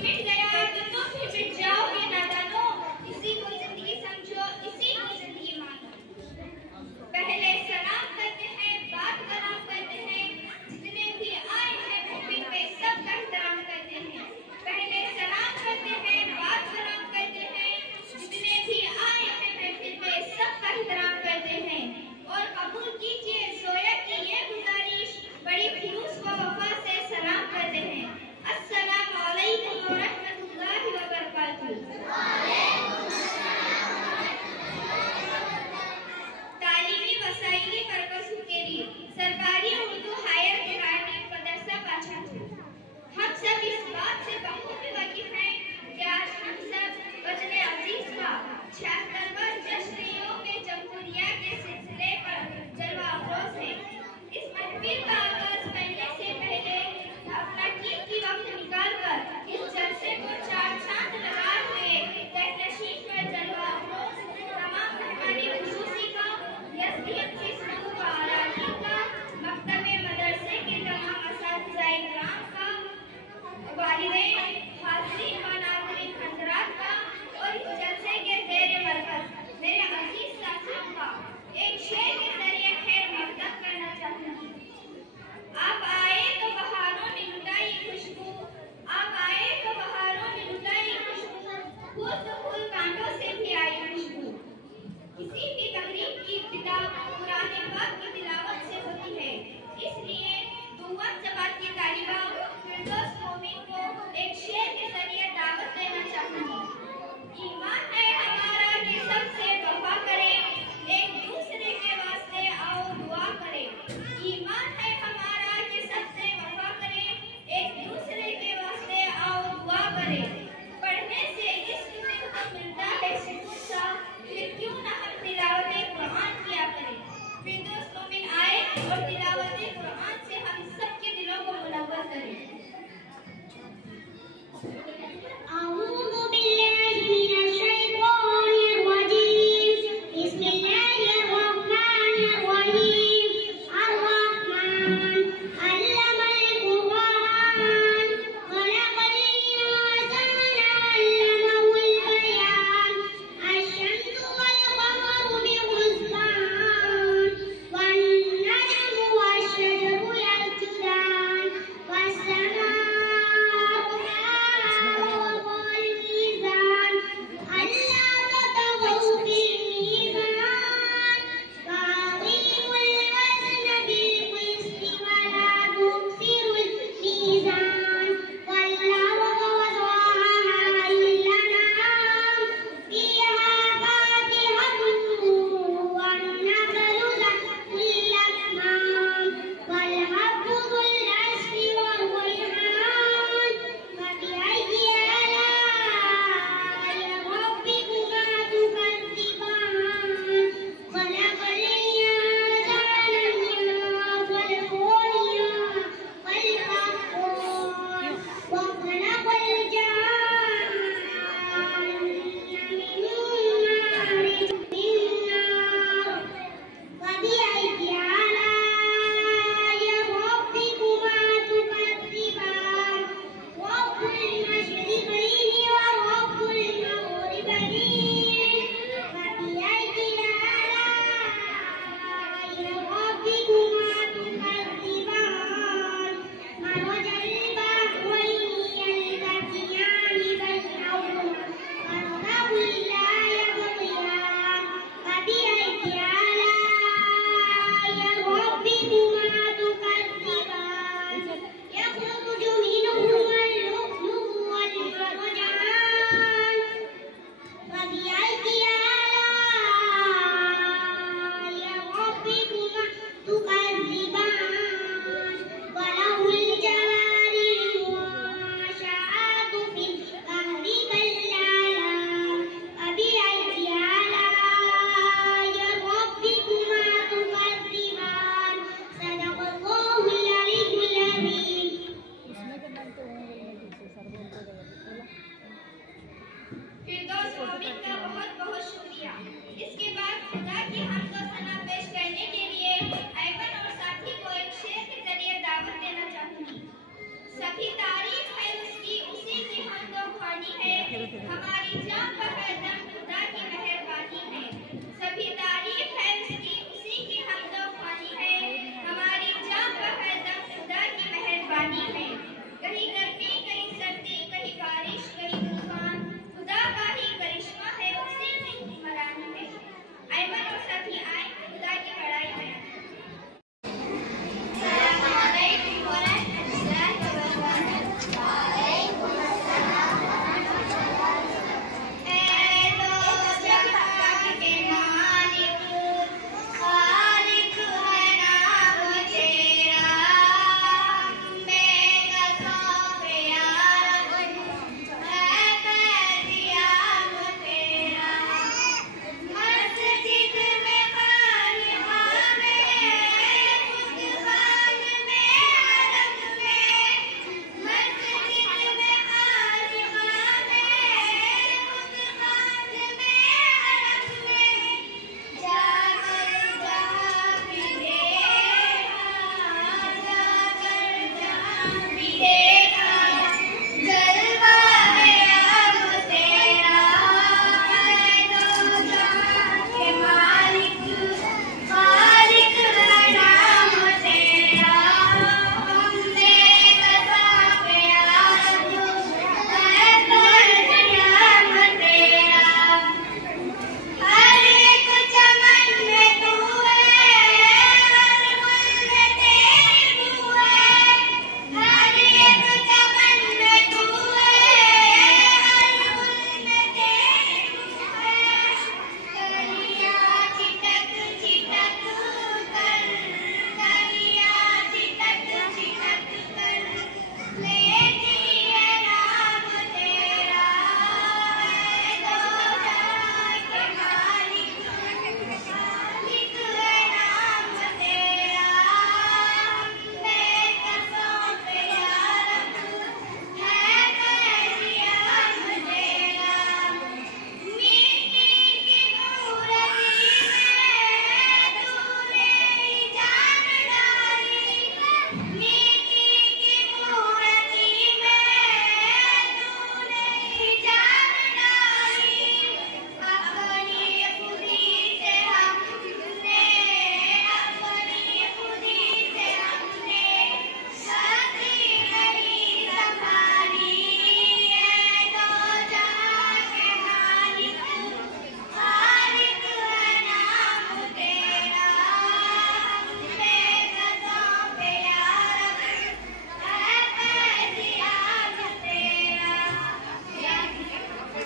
मिट गया तो तुम भी मिट जाओगे नादानो। इसी को जिंदगी समझो, इसी को जिंदगी मानो। पहले सलाम करते हैं, बात कलाम करते हैं, जितने भी आए हैं महफिल पे सबका एहतराम करते हैं। पहले सलाम करते हैं, बात कलाम करते हैं, जितने भी आए हैं महफिल पे सबका एहतराम करते हैं। और कबूल कीजिए सोया की ये गुजारिश, बड़ी खुलूस व वफा से सलाम करते हैं। अस्सलामु अलैकुम।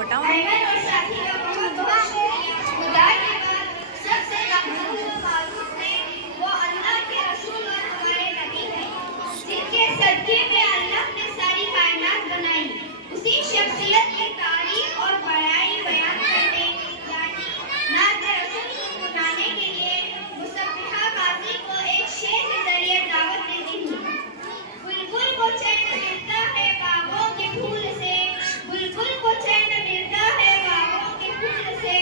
बताओ। अहमद और साथी का बहुत बहुत शुक्रिया। खुदा के बाद सबसे महबूब मारूफ है वो अल्लाह के रसूल और हमारे नबी हैं, जिनके सदके में अल्लाह ने सारी कायनात बनाई। उसी शख्सियत की तारीफ और बड़ाई बयान करने यानी नात रसूल को मनाने के लिए मुसब्बिहा काजी को एक शेर के जरिए दावत देती हूँ। बुलबुल को चैन मिलता है बागों के फूल से, बुलबुल को चैन मिलता है बागों के फूल से।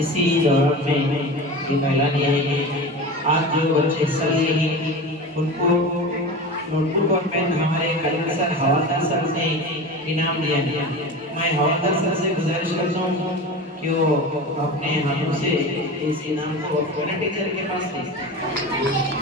इसी दौरान में ये ऐलान किया है कि आज जो बच्चे हिस्सा लेंगे उनको नोटबुक और पेन हमारे कलेक्टर सर हवालदार सर से इनाम दिया गया। मैं हवालदार सर से गुजारिश करता हूँ कि वो अपने हाथों से इस इनाम को अपने टीचर के पास दें।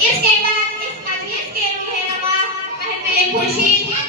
इसके बाद इस मजलिस के रूह रवा महफिल खुर्शीद